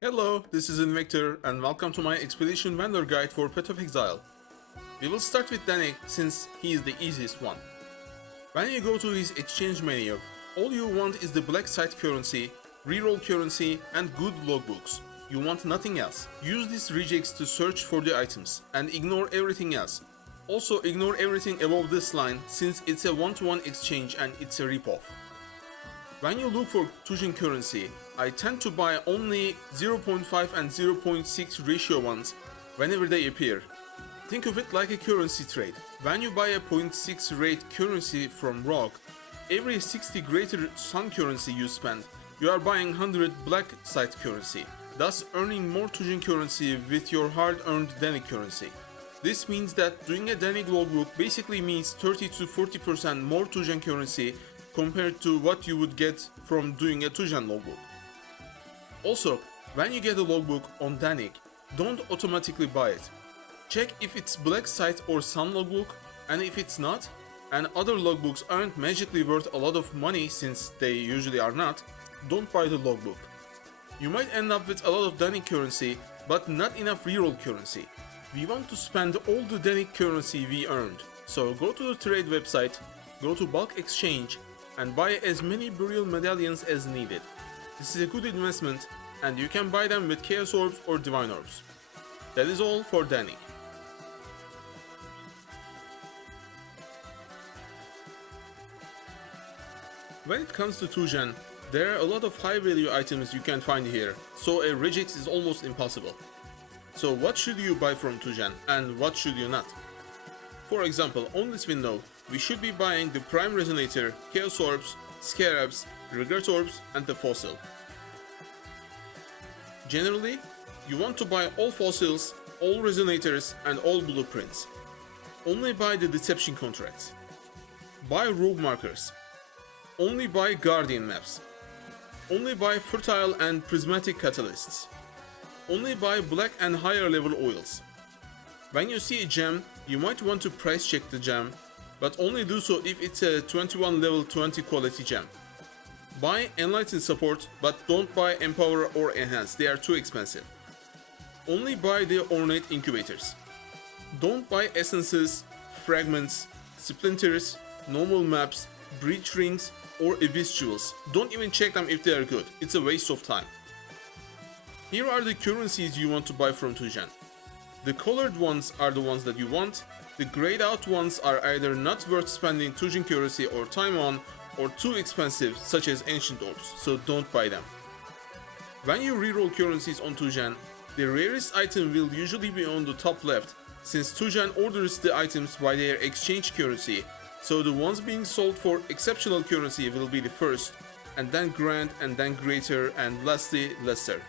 Hello, this is Invector and welcome to my expedition vendor guide for Path of Exile. We will start with Dannig since he is the easiest one. When you go to his exchange menu, all you want is the black site currency, reroll currency and good logbooks. You want nothing else. Use this regex to search for the items and ignore everything else. Also ignore everything above this line since it's a one-to-one exchange and it's a ripoff. When you look for Tujen currency, I tend to buy only 0.5 and 0.6 ratio ones whenever they appear. Think of it like a currency trade. When you buy a 0.6 rate currency from Rog, every 60 greater sun currency you spend, you are buying 100 black site currency, thus earning more Tujen currency with your hard-earned Dannig currency. This means that doing a Dannig logbook basically means 30 to 40% more Tujen currency compared to what you would get from doing a Tujen logbook. Also, when you get a logbook on Dannig, don't automatically buy it. Check if it's black site or sun logbook, and if it's not, and other logbooks aren't magically worth a lot of money since they usually are not, don't buy the logbook. You might end up with a lot of Dannig currency, but not enough reroll currency. We want to spend all the Dannig currency we earned, so go to the trade website, go to bulk exchange, and buy as many burial medallions as needed. This is a good investment and you can buy them with chaos orbs or divine orbs. That is all for Dannig. When it comes to Tujen, there are a lot of high value items you can find here, so a regex is almost impossible. So what should you buy from Tujen and what should you not? For example, on this window, we should be buying the Prime Resonator, Chaos Orbs, Scarabs, Regret Orbs, and the Fossil. Generally, you want to buy all fossils, all resonators, and all blueprints. Only buy the deception contracts. Buy rogue markers. Only buy guardian maps. Only buy fertile and prismatic catalysts. Only buy black and higher level oils. When you see a gem, you might want to price check the gem, but only do so if it's a 21 level 20 quality gem. Buy Enlighten support, but don't buy Empower or Enhance, they are too expensive. Only buy the Ornate Incubators. Don't buy essences, fragments, splinters, normal maps, breach rings, or abyss jewels. Don't even check them if they are good, it's a waste of time. Here are the currencies you want to buy from Tujen. The colored ones are the ones that you want. The grayed out ones are either not worth spending Tujen currency or time on, or too expensive, such as ancient orbs, so don't buy them. When you reroll currencies on Tujen, the rarest item will usually be on the top left, since Tujen orders the items by their exchange currency, so the ones being sold for exceptional currency will be the first, and then grand, and then greater, and lastly lesser.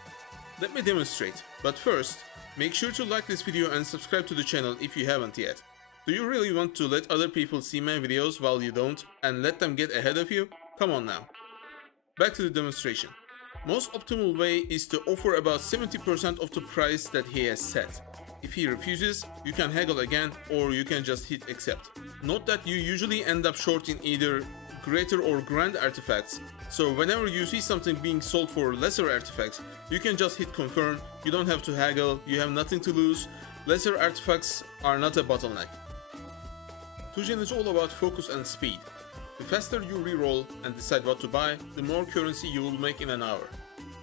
Let me demonstrate, but first, make sure to like this video and subscribe to the channel if you haven't yet. Do you really want to let other people see my videos while you don't, and let them get ahead of you? Come on now. Back to the demonstration. Most optimal way is to offer about 70% of the price that he has set. If he refuses, you can haggle again, or you can just hit accept. Note that you usually end up short in either greater or grand artifacts, so whenever you see something being sold for lesser artifacts, you can just hit confirm, you don't have to haggle, you have nothing to lose, lesser artifacts are not a bottleneck. Tujen is all about focus and speed. The faster you reroll and decide what to buy, the more currency you will make in an hour.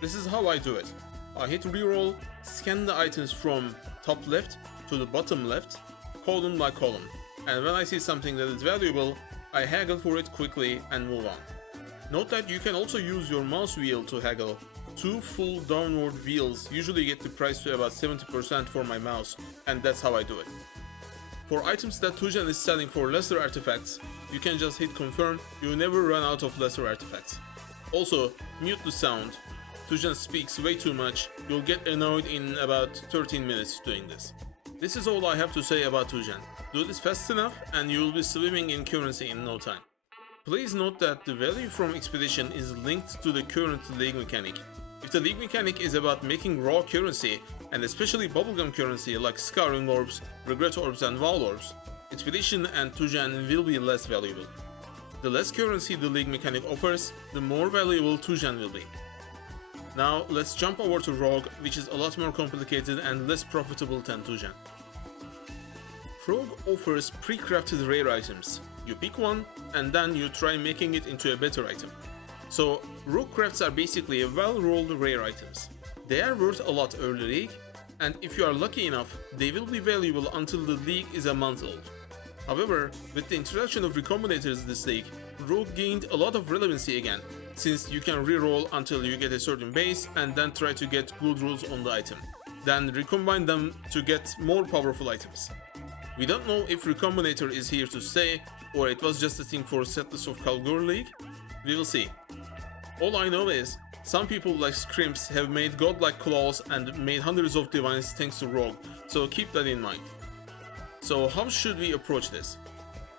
This is how I do it. I hit reroll, scan the items from top left to the bottom left, column by column, and when I see something that is valuable, I haggle for it quickly and move on. Note that you can also use your mouse wheel to haggle. 2 full downward wheels usually get the price to about 70% for my mouse, and that's how I do it. For items that Tujen is selling for lesser artifacts, you can just hit confirm, you never run out of lesser artifacts. Also, mute the sound. Tujen speaks way too much, you'll get annoyed in about 13 minutes doing this. This is all I have to say about Tujen. Do this fast enough and you will be swimming in currency in no time. Please note that the value from expedition is linked to the current league mechanic. If the league mechanic is about making raw currency, and especially bubblegum currency like Scouring Orbs, Regret Orbs and Wall Orbs, Expedition and Tujen will be less valuable. The less currency the league mechanic offers, the more valuable Tujen will be. Now let's jump over to Rog, which is a lot more complicated and less profitable than Tujen. Rog offers pre-crafted rare items. You pick one and then you try making it into a better item. So Rog crafts are basically well-rolled rare items. They are worth a lot early league, and if you are lucky enough, they will be valuable until the league is a month old. However, with the introduction of recombinators this league, Rog gained a lot of relevancy again, since you can reroll until you get a certain base and then try to get good rolls on the item, then recombine them to get more powerful items. We don't know if recombinator is here to stay or it was just a thing for setlist of Kalguur league. We will see. All I know is, some people like Scrimps have made godlike claws and made hundreds of divines thanks to Rog, so keep that in mind. So how should we approach this?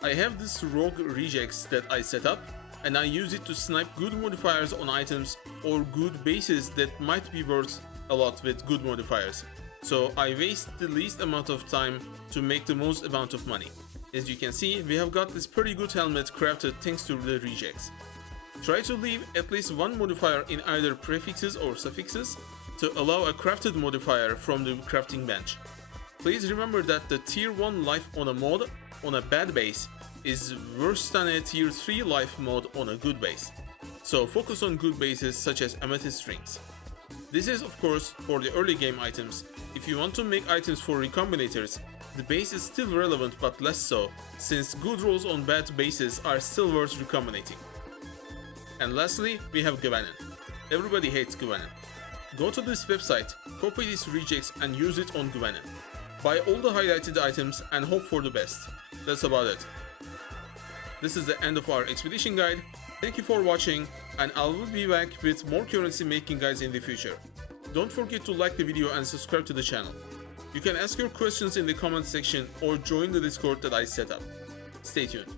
I have this Rog REGEX that I set up, and I use it to snipe good modifiers on items or good bases that might be worth a lot with good modifiers. So I waste the least amount of time to make the most amount of money. As you can see, we have got this pretty good helmet crafted thanks to the REGEX. Try to leave at least one modifier in either prefixes or suffixes to allow a crafted modifier from the crafting bench. Please remember that the tier 1 life on a mod on a bad base is worse than a tier 3 life mod on a good base. So focus on good bases such as amethyst rings. This is of course for the early game items. If you want to make items for recombinators, the base is still relevant but less so, since good rolls on bad bases are still worth recombinating. And lastly, we have Gwennen. Everybody hates Gwennen. Go to this website, copy this REGEX and use it on Gwennen. Buy all the highlighted items and hope for the best. That's about it. This is the end of our expedition guide. Thank you for watching, and I will be back with more currency making guides in the future. Don't forget to like the video and subscribe to the channel. You can ask your questions in the comment section or join the Discord that I set up. Stay tuned.